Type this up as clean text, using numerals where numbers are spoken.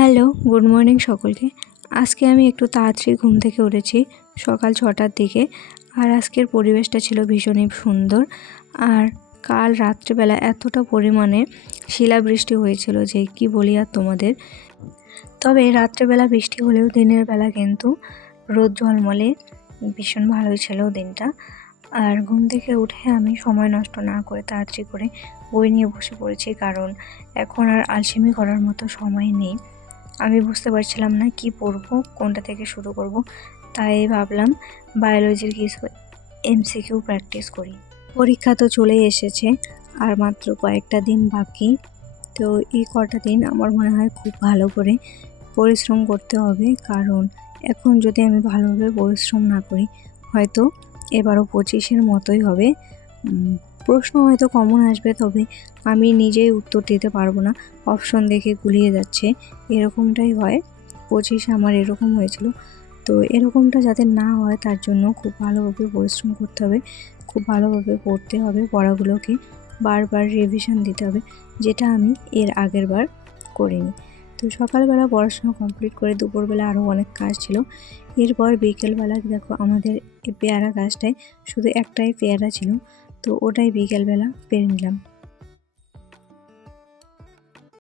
Hello, good morning সকলকে। আজকে আমি একটু তাড়াতাড়ি ঘুম থেকে উঠেছি, সকাল 6টার দিকে। আর আজকের পরিবেশটা ছিল ভীষণই সুন্দর। আর কাল রাত্রিবেলা এতটা পরিমাণে শিলাবৃষ্টি হয়েছিল যে কি বলি আর তোমাদের। তবে রাত্রেবেলা বৃষ্টি হলেও দিনের বেলা কিন্তু রোদ ঝলমলে ভীষণ ভালোই ছিল দিনটা। আর ঘুম থেকে উঠে আমি সময় নষ্ট না করে তাড়াতাড়ি করে বই নিয়ে বসে পড়েছি, কারণ এখন আর আলসেমি করার মতো সময় নেই। আমি বুঝতে পারছিলাম না কি পড়বো, কোনটা থেকে শুরু করব। তাই ভাবলাম বায়োলজির কিছু এমসিকিউ প্র্যাকটিস করি। পরীক্ষা তো চলেই এসেছে, আর মাত্র কয়েকটা দিন বাকি। তো এই কটা দিন আমার মনে হয় খুব ভালো করে পরিশ্রম করতে হবে, কারণ এখন যদি আমি ভালোভাবে পরিশ্রম না করি হয়তো এবারও 25-এর মতোই হবে। প্রশ্ন হয়তো কমন আসবে, তবে আমি নিজেই উত্তর দিতে পারবো না, অপশন দেখে গুলিয়ে যাচ্ছে, এরকমটাই হয়। 25 আমার এরকম হয়েছিল। তো এরকমটা যাতে না হয় তার জন্য খুব ভালোভাবে পরিশ্রম করতে হবে, খুব ভালোভাবে পড়তে হবে, পড়াগুলোকে বারবার রিভিশন দিতে হবে, যেটা আমি এর আগের বার করিনি। তো সকালবেলা পড়াশোনা কমপ্লিট করে দুপুরবেলা আরও অনেক কাজ ছিল। এরপর বিকেলবেলা দেখো আমাদের এই পেয়ারা গাছটায় শুধু একটাই পেয়ারা ছিল, তো ওটাই বিকেলবেলা পেরে নিলাম।